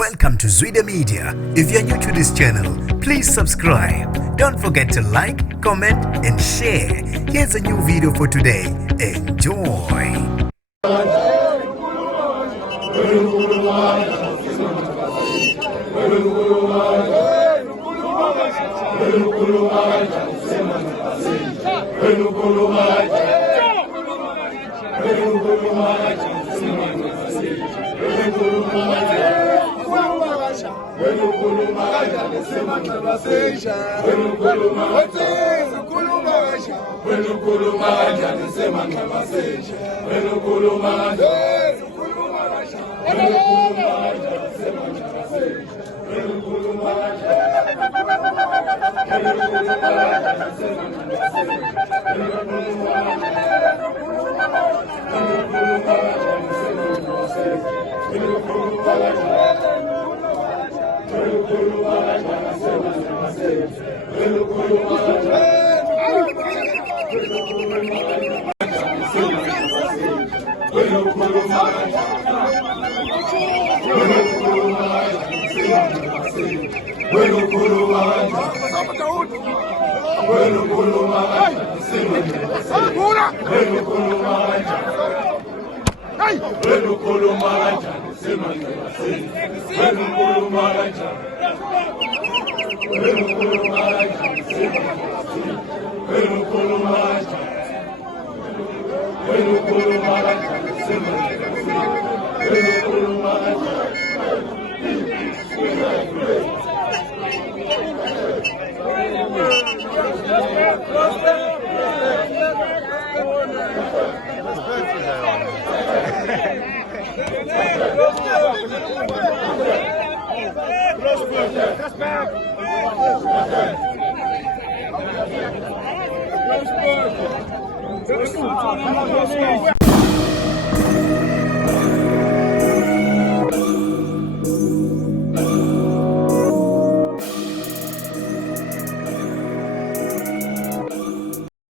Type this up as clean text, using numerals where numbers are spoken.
Welcome to Zwida Media. If you're new to this channel, please subscribe. Don't forget to like, comment and share. Here's a new video for today. Enjoy. Ukhuluma kanjani simanxeba sinjena ukhuluma kanjani simanxeba sinjena ukhuluma kanjani That's bad.